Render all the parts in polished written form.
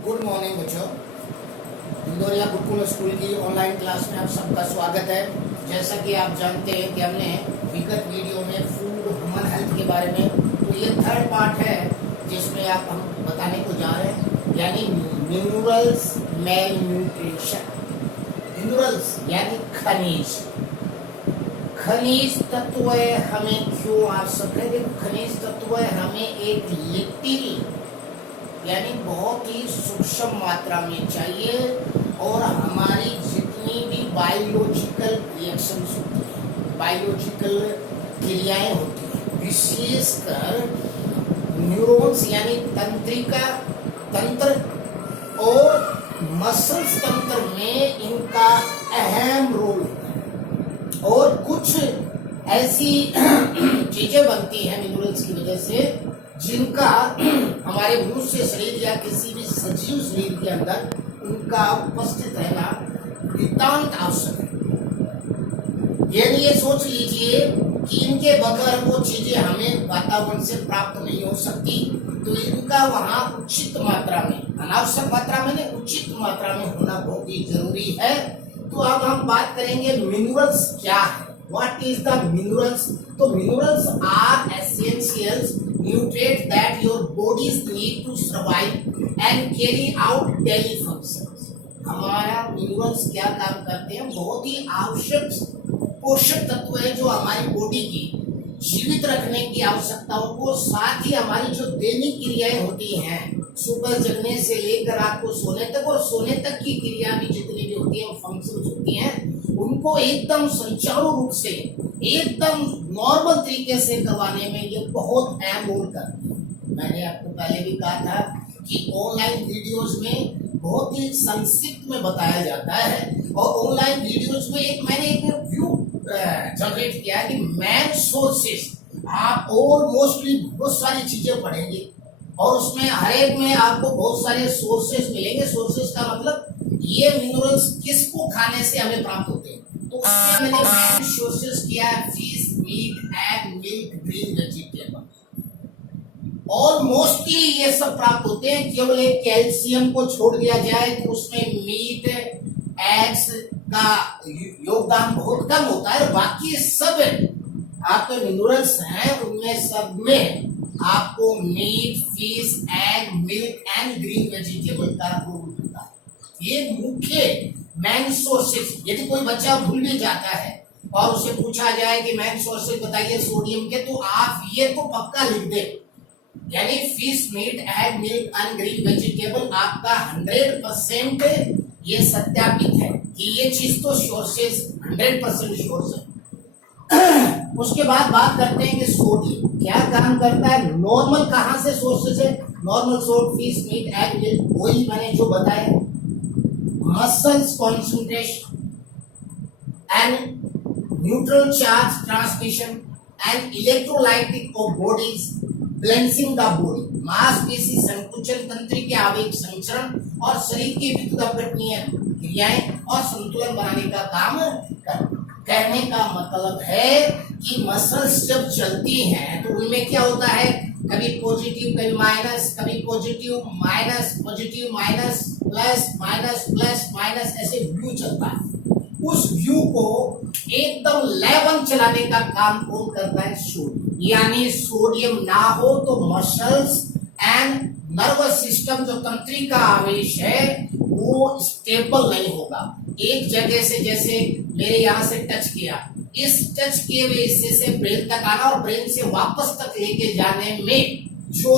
Good morning बच्चों। Indoria Gurukul school की online class में आप सबका स्वागत है। जैसा कि आप जानते हैं कि हमने विगत वीडियो में फूड ह्यूमन हेल्थ के बारे में, तो ये थर्ड पार्ट है जिसमें आप हम बताने को जा रहे हैं, यानी मिनरल्स मेल न्यूट्रिशन। मिनरल्स यानी खनिज, खनिज तत्व हमें क्यों आवश्यक है? खनिज तत्व हमें एक लिटिल यानी बहुत ही सूक्ष्म मात्रा में चाहिए, और हमारी जितनी भी बायोलॉजिकल रिएक्शंस होती हैं, बायोलॉजिकल क्रियाएं होती हैं, विशेषकर न्यूरॉन्स यानी तंत्रिका तंत्र और मसल्स तंत्र में इनका अहम रोल होता है। और कुछ ऐसी चीजें बनती हैं मिनरल्स की वजह से जिनका हमारे मनुष्य शरीर या किसी भी सजीव शरीर के अंदर उनका उपस्थित रहना नितांत आवश्यक है। यानी ये सोच लीजिए कि इनके बगैर वो चीजें हमें वातावरण से प्राप्त नहीं हो सकती, तो इनका वहाँ उचित मात्रा में, अनावश्यक मात्रा में नहीं, उचित मात्रा में होना बहुत ही जरूरी है। तो अब हम बात करेंगे मिनरल्स क्या है, व्हाट इज द मिनरल्स। तो minerals are essentials nutrients that your bodies need to survive and carry out daily functions। हमारा मिनरल्स क्या काम करते हैं? बहुत ही आवश्यक पोषक तत्व है जो हमारी बॉडी की जीवित रखने की आवश्यकताओं को, साथ ही हमारी जो दैनिक क्रियाएं होती हैं, सुबह जगने से लेकर रात को सोने तक, और सोने तक की क्रिया भी जितनी भी होती है, फंक्शंस होती हैं, उनको एकदम सुचारू रूप से, एकदम नॉर्मल तरीके से करवाने में ये बहुत अहम रोल करते हैं। मैंने आपको पहले भी कहा था कि ऑनलाइन वीडियोस में बहुत ही संक्षिप्त में बताया जाता है, और ऑनलाइन वीडियोस में मैंने एक व्यू जनरेट किया कि मैन सोर्सेस, आप और मोस्टली बहुत सारी चीजें पढ़ेंगे और उसमें हर एक में आपको बहुत सारे सोर्सेस मिलेंगे। सोर्सेस का मतलब ये मिनरल्स किसको खाने से हमें प्राप्त होते हैं, तो उसमें मैंने मेन सोर्सेस किया है fish, meat, egg, milk, green vegetable, और मोस्टली ये सब प्राप्त होते हैं। केवल एक कैल्शियम को छोड़ दिया जाए तो उसमें मीट, एग्स का योगदान बहुत कम होता है। बाकी सब आपके मिनरल्स हैं, उनमें सब में आपको meat, fish, egg, milk and green vegetable का रोल होता है। ये मुख्य मेन सोर्सेस। यदि कोई बच्चा भूल भी जाता है और उसे पूछा जाए कि मेन सोर्सेस बताइए सोडियम के, तो आप ये तो पक्का लिख दे, यानी fish, meat, egg, milk and green vegetable आपका 100% ये सत्यापित है कि ये चीज तो सोर्सेस 100% सोर्स है। उसके बाद बात करते हैं कि सोडियम क्या काम करता है। नॉर्मल कहाँ से सोर्सेस है? Normal source fish, meat, egg, milk, वही मैंने जो बताया, muscles concentration and neutral charge transmission and electrolytic of bodies balancing the body। मांसपेशी संकुचन, तंत्र के आवेग संचरण और शरीर की विद्युत अपघटनीय क्रियाएं और संतुलन बनाने का काम करते। कहने का मतलब है कि मसल्स जब चलती हैं तो उनमें क्या होता है, कभी पॉजिटिव कभी माइनस, कभी positive minus, positive minus, plus minus, plus minus, ऐसे व्यू चलता है। उस व्यू को एकदम लेवल चलाने का काम कौन करता है? सोडियम। यानी सोडियम ना हो तो मसल्स एंड नर्वस सिस्टम, जो तंत्रिका आवेश है, वो स्टेबल नहीं होगा। एक जगह से, जैसे मेरे यहाँ से टच किया, इस टच किए हुए हिस्से से ब्रेन तक आना और ब्रेन से वापस तक लेके जाने में जो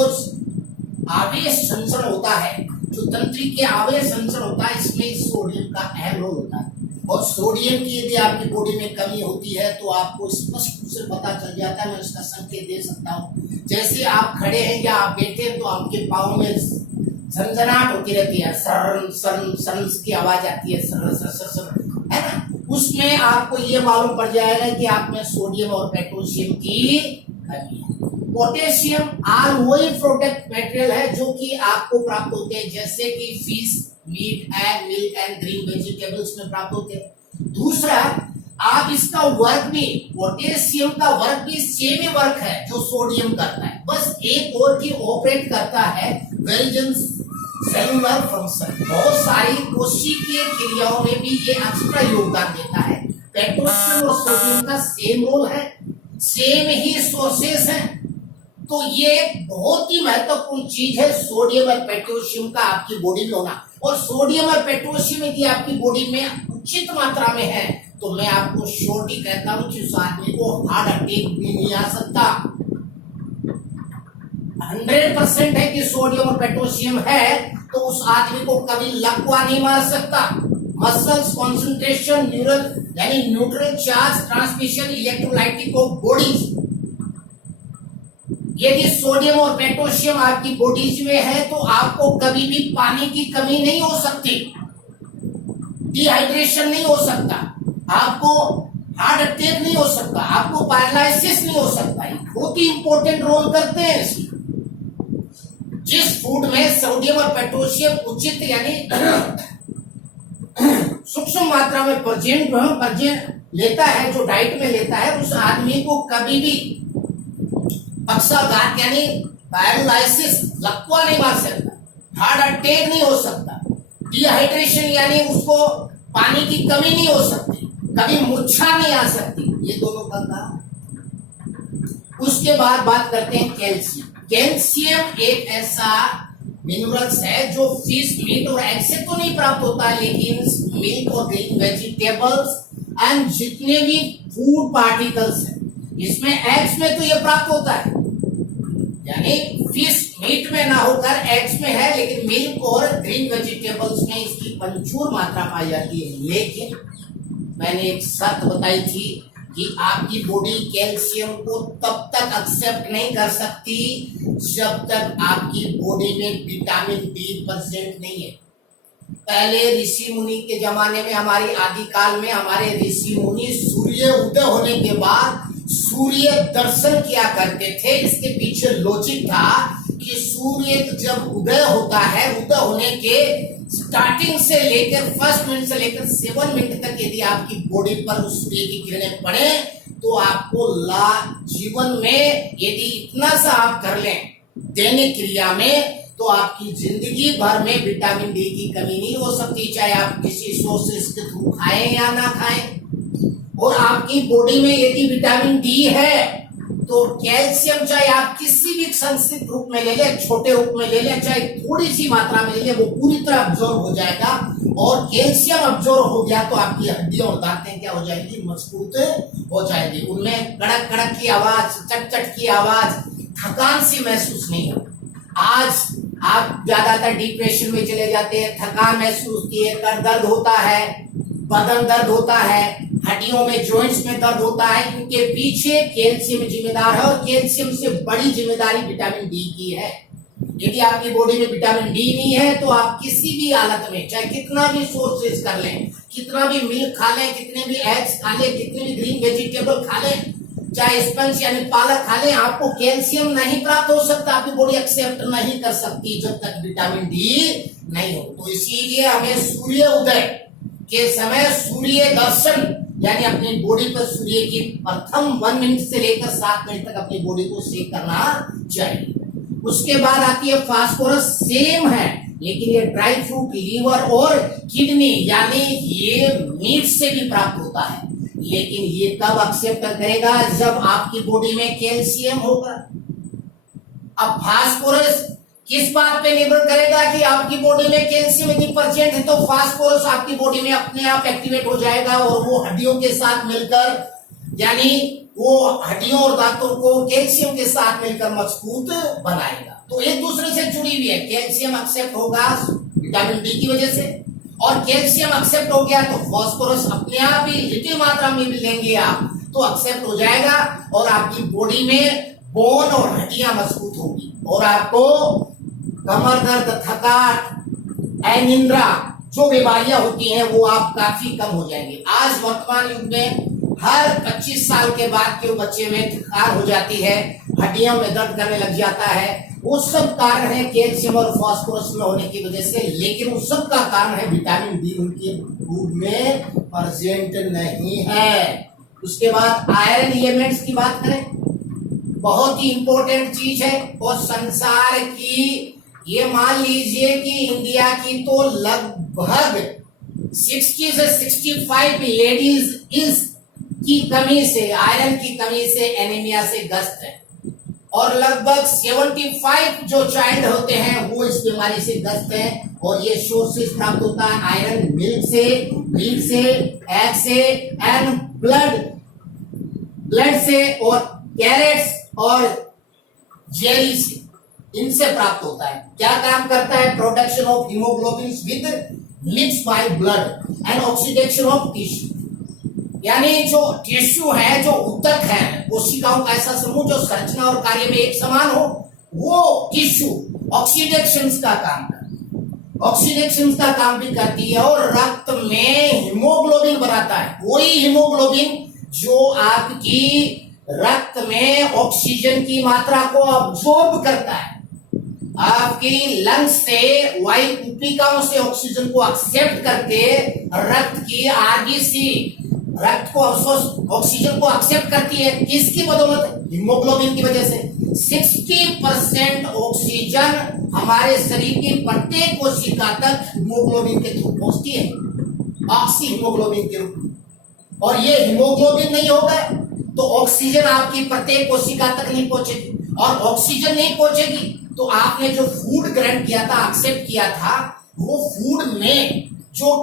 आवेश संचरण होता है, जो तंत्रिका आवेश संचरण होता है, इसमें सोडियम का अहम रोल होता है। और सोडियम की यदि आपकी बॉडी में कमी होती है तो आपको स्पष्ट रूप से पता चल जाता है। मैं उसका संकेत दे सकता हूँ, जैसे आप खड़े हैं या आप बैठे हैं तो आपके पाँव में झंझनाहट होती रहती है, सर सर सर की आवाज आती है, सर सर सर सर, है ना। उसमें आपको ये मालूम पड़ जाएगा कि आप में सोडियम और पोटेशियम की कमी है। पोटेशियम आर वही प्रोडक्ट मटेरियल है जो कि आपको प्राप्त होते हैं, जैसे कि fish, meat, egg, milk and green vegetables में प्राप्त होते हैं। दूसरा, आप इसका वर्क भी, पोटेशियम का वर्क भी सेम ही वर्क है जो सोडियम करता है, बस एक और की ऑपरेट करता है वेरिजेंस सेलुलर फंक्शन, बहुत सारी कोशिकीय क्रियाओं में भी ये एक्स्ट्रा योगदान देता है। पोटेशियम और सोडियम का सेम रोल है, सेम ही सोर्सेस है, तो ये बहुत ही महत्वपूर्ण चीज है सोडियम और पोटेशियम का आपकी बॉडी में होना। और सोडियम और पोटेशियम यदि आपकी बॉडी में उचित मात्रा में है तो मैं आपको श्योरिटी कहता हूं कि उस आदमी को हार्ट अटैक भी नहीं आ सकता। 100% है कि सोडियम और पोटेशियम है तो उस आदमी को कभी लकवा नहीं मार सकता। मसल्स कंसंट्रेशन, न्यूरल यानी neutral charge transmission, electrolytic of bodies, यदि सोडियम और पोटेशियम आपकी बॉडीज में है तो आपको कभी भी पानी की कमी नहीं हो सकती, डिहाइड्रेशन नहीं हो सकता, आपको हार्ट अटैक नहीं हो सकता, आपको पैरालिसिस नहीं हो सकता। बहुत ही इंपॉर्टेंट रोल करते हैं इसमें। जिस फूड में सोडियम और पोटेशियम उचित यानी सूक्ष्म मात्रा में प्रेजेंट लेता है, जो डाइट में लेता है, उस आदमी को कभी भी पक्षाघात यानी पैरालिसिस, लकवा नहीं मार सकता, हार्ट अटैक नहीं हो सकता, डिहाइड्रेशन यानी उसको पानी की कमी नहीं हो सकती, कभी मूर्छा नहीं आ सकती। ये दोनों का काम। उसके बाद बात करते हैं कैल्शियम। कैल्शियम एक ऐसा मिनरल्स है जो फिश, मीट और एग से तो नहीं प्राप्त होता, लेकिन मिल्क और ग्रीन वेजिटेबल्स एंड जितने भी फूड पार्टिकल्स हैं इसमें, एग्स में तो ये प्राप्त होता है, यानी फिश मीट में ना होकर एग्स में है, लेकिन मिल्क और ग्रीन वेजिटेबल्स में इसकी प्रचुर मात्रा पाई जाती है। लेकिन मैंने एक शर्त बताई थी कि आपकी बॉडी कैल्शियम को तब तक एक्सेप्ट नहीं कर सकती जब तक आपकी बॉडी में विटामिन डी प्रेजेंट नहीं है। पहले ऋषि मुनि के जमाने में, हमारी आदि काल में हमारे ऋषि मुनि सूर्य उदय होने के बाद सूर्य दर्शन किया करते थे। इसके पीछे लॉजिक था कि सूर्य जब उदय होता है, उदय होने के स्टार्टिंग से लेकर फर्स्ट मिनट से लेकर 7 मिनट तक यदि आपकी बॉडी पर उस सूर्य की किरणें पड़े तो आपको जीवन में यदि इतना सा आप कर लें दैनिक क्रिया में, तो आपकी जिंदगी भर में विटामिन डी की कमी नहीं हो सकती, चाहे आप किसी सोर्सेस के थ्रू खाएं या ना खाएं। और आपकी बॉडी में यदि विटामिन डी है तो कैल्शियम चाहे आप किसी भी संस्थित रूप में ले लें, छोटे रूप में ले लें, चाहे थोड़ी सी मात्रा में ले लें, वो पूरी तरह अब्जॉर्ब हो जाएगा। और कैल्शियम अब्जॉर्ब हो गया तो आपकी हड्डियां और दांतें क्या हो जाएगी, मजबूत हो जाएगी। उनमें कड़क कड़क की आवाज, चट चट की आवाज, थकान सी महसूस नहीं हो। आज आप ज्यादातर डिप्रेशन में चले जाते हैं, थकान महसूस होती है, कर दर्द होता है, बदन दर्द होता है, हड्डियों में जॉइंट्स में दर्द होता है। इनके पीछे कैल्शियम जिम्मेदार है और कैल्शियम से बड़ी जिम्मेदारी विटामिन डी की है। यदि आपकी बॉडी में विटामिन डी नहीं है तो आप किसी भी हालत में चाहे कितना भी सोर्सेज कर लें, कितना भी मिल्क खा लें, कितने भी एग्स खा लें, कितने भी ग्रीन वेजिटेबल खा लें, चाहे स्पंज यानी पालक खा लें, आपको कैल्शियम नहीं प्राप्त हो सकता, आपकी बॉडी एक्सेप्ट नहीं कर सकती जब तक विटामिन डी नहीं हो। तो इसीलिए हमें सूर्य उदय के समय सूर्य दर्शन यानी अपनी बॉडी पर सूर्य की प्रथम 1 मिनट से लेकर 7 मिनट तक अपनी बॉडी को सेक करना चाहिए। उसके बाद आती है फास्फोरस। सेम है, लेकिन ये ड्राई फ्रूट, लीवर और किडनी यानी ये मीट से भी प्राप्त होता है, लेकिन ये कब एक्सेप्ट करेगा, जब आपकी बॉडी में कैल्शियम होगा। अब फास्फोरस किस बात पे निर्भर करेगा कि आपकी बॉडी में कैल्शियम यदि प्रेजेंट है तो फास्फोरस आपकी बॉडी में अपने आप एक्टिवेट हो जाएगा और वो हड्डियों के साथ मिलकर यानी वो हड्डियों और दांतों को कैल्शियम के साथ मिलकर मजबूत बनाएगा। तो एक दूसरे से जुड़ी हुई है। कैल्शियम एक्सेप्ट होगा विटामिन डी की वजह से, और कैल्शियम एक्सेप्ट हो गया तो फास्फोरस अपने आप ही लिटिल मात्रा में भी लेंगे आप तो एक्सेप्ट हो जाएगा और आपकी बॉडी में बोन और हड्डियां मजबूत होगी और आपको कमर दर्द, थकान, अनिद्रा जो बीमारियां होती हैं वो आप काफी कम हो जाएंगे। आज वर्तमान युग में हर 25 साल के बाद के बच्चे में थकान हो जाती है, हड्डियों में दर्द करने लग जाता है। वो सब कारण है कैल्शियम और फास्फोरस में होने की वजह से, लेकिन उस सब का कारण है विटामिन डी उनके फूड में प्रेजेंट नहीं है। उसके बाद आयरन एलिमेंट्स की बात करें, बहुत ही इंपॉर्टेंट चीज है और संसार की ये मान लीजिए कि इंडिया की तो लगभग 60 से 65 लेडीज इस की कमी से, आयरन की कमी से, एनीमिया से ग्रस्त है, और लगभग 75 जो चाइल्ड होते हैं वो इस बीमारी से ग्रस्त हैं। और ये सोर्स से प्राप्त होता है आयरन मिल्क से, मीट से, एग से एंड ब्लड से, और कैरेट्स और जेली से, इनसे प्राप्त होता है। क्या काम करता है? Production of haemoglobin with mix by blood and oxidation of tissue, यानी जो टिश्यू है, जो ऊतक है, कोशिकाओं का ऐसा समूह जो संरचना और कार्य में एक समान हो, वो टिश्यू ऑक्सीडेशन का काम करता है, ऑक्सीडेशन का काम भी करती है, और रक्त में हीमोग्लोबिन बनाता है। वही हीमोग्लोबिन जो आपकी रक्त में ऑक्सीजन की मात्रा को अब्सॉर्ब करता है, आपकी लंग्स से, वायु कुपिकाओं से ऑक्सीजन को एक्सेप्ट करके रक्त की आरबीसी, रक्त को ऑक्सीजन को एक्सेप्ट करती है। किसकी बदौलत? हीमोग्लोबिन की वजह से। 60% ऑक्सीजन हमारे शरीर की प्रत्येक कोशिका तक हीमोग्लोबिन के थ्रू पहुंचती है, ऑक्सी हीमोग्लोबिन के रूप में। और ये हीमोग्लोबिन नहीं होगा तो ऑक्सीजन आपकी प्रत्येक कोशिका तक नहीं पहुंचेगी, और ऑक्सीजन नहीं पहुंचेगी तो आपने जो फूड ग्रहण किया था, एक्सेप्ट किया था, वो फूड में जो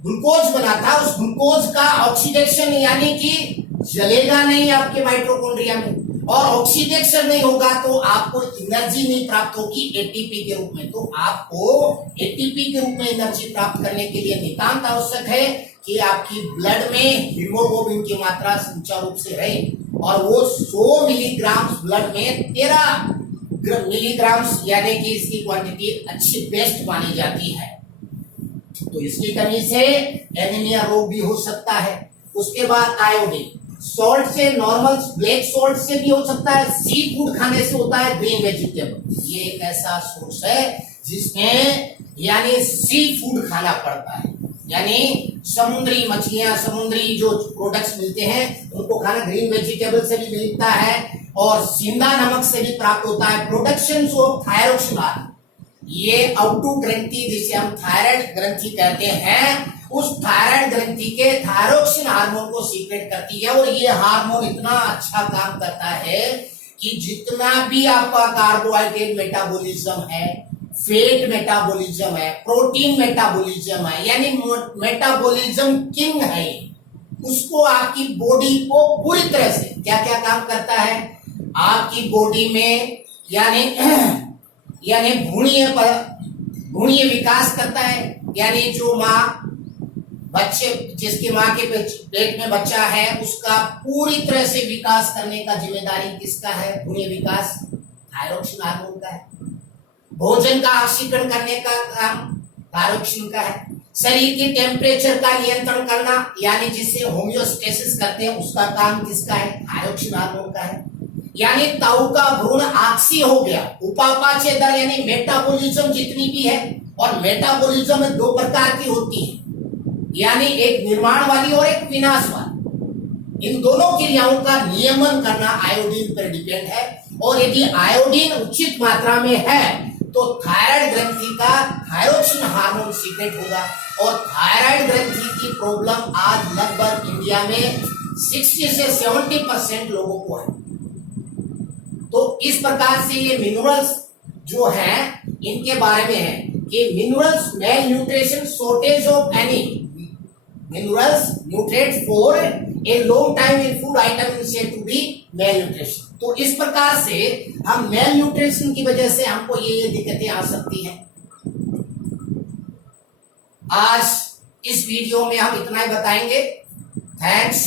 ग्लूकोज बना था, उस ग्लूकोज का ऑक्सीडेशन यानी कि जलेगा नहीं आपके माइटोकॉन्ड्रिया में, और ऑक्सीडेशन नहीं होगा तो आपको एनर्जी नहीं प्राप्त होगी एटीपी के रूप में। तो आपको एटीपी के रूप में एनर्जी प्राप्त करने के लिए नितांत आवश्यक है कि आपकी ब्लड में हीमोग्लोबिन की मात्रा सुचारू रूप से रहे, और वो 100 मिलीग्राम ब्लड में 13 मिलीग्राम यानी कि इसकी क्वांटिटी अच्छी बेस्ट मानी जाती है। तो इसकी कमी से एनीमिया रोग भी हो सकता है। उसके बाद आयोडीन, सॉल्ट से, नॉर्मल ब्लैक सॉल्ट से भी हो सकता है, सी फूड खाने से होता है, ग्रीन वेजिटेबल, ये एक ऐसा सोर्स है जिसमें यानी सी फूड खाना पड़ता है, यानी समुद्री मछलियां, समुद्री जो प्रोडक्ट्स मिलते हैं उनको खाना। ग्रीन वेजिटेबल से भी मिलता है, और सिंधा नमक से भी प्राप्त होता है। प्रोडक्शन ऑफ थायरोक्सिन, ये आउटू ग्रंथि जिसे हम थायराइड ग्रंथि कहते हैं, उस थायराइड ग्रंथि के थायरोक्सिन हार्मोन को सीक्रेट करती है, और ये हार्मोन इतना अच्छा काम करता है कि जितना भी आपका कार्बोहाइड्रेट मेटाबॉलिज्म है, फैट मेटाबॉलिज्म है, प्रोटीन मेटाबॉलिज्म है, यानी मेटाबॉलिज्म किंग है, उसको आपकी बॉडी को पूरी तरह से क्या क्या काम करता है आपकी बॉडी में, यानी भ्रूणीय विकास करता है, यानी जो माँ बच्चे, जिसकी माँ के पेट में बच्चा है, उसका पूरी तरह से विकास करने का जिम्मेदारी किसका है? भ्रूणीय विकास थायरोक्सिन हार्मोन का है। भोजन का आशीकरण करने का काम थायरोक्सिन का है। शरीर की टेम्परेचर का नियंत्रण करना, यानी जिसे होम्योस्टेसिस करते हैं, उसका काम किसका है? थायरोक्सिन हार्मोन का है। यानी ताऊ का भ्रूण आक्सी हो गया, उपापचय दर यानी मेटाबॉलिज्म जितनी भी है, और मेटाबॉलिज्म में 2 प्रकार की होती है, यानी एक निर्माण वाली और एक विनाश वाली। इन दोनों क्रियाओं का नियमन करना आयोडीन पर डिपेंड है, और यदि आयोडीन उचित मात्रा में है तो थायराइड ग्रंथि का थायरोक्सिन हार्मोन सीक्रेट होगा। और थायराइड ग्रंथि की प्रॉब्लम आज लगभग इंडिया में 60 से 70% लोगों को है। तो इस प्रकार से ये मिनरल्स जो हैं इनके बारे में है कि minerals malnutrition shortage of any minerals nutrient for a long time in food item is said to be malnutrition. तो इस प्रकार से हम मेल न्यूट्रिशन की वजह से हमको ये दिक्कतें आ सकती हैं। आज इस वीडियो में हम इतना ही बताएंगे। थैंक्स।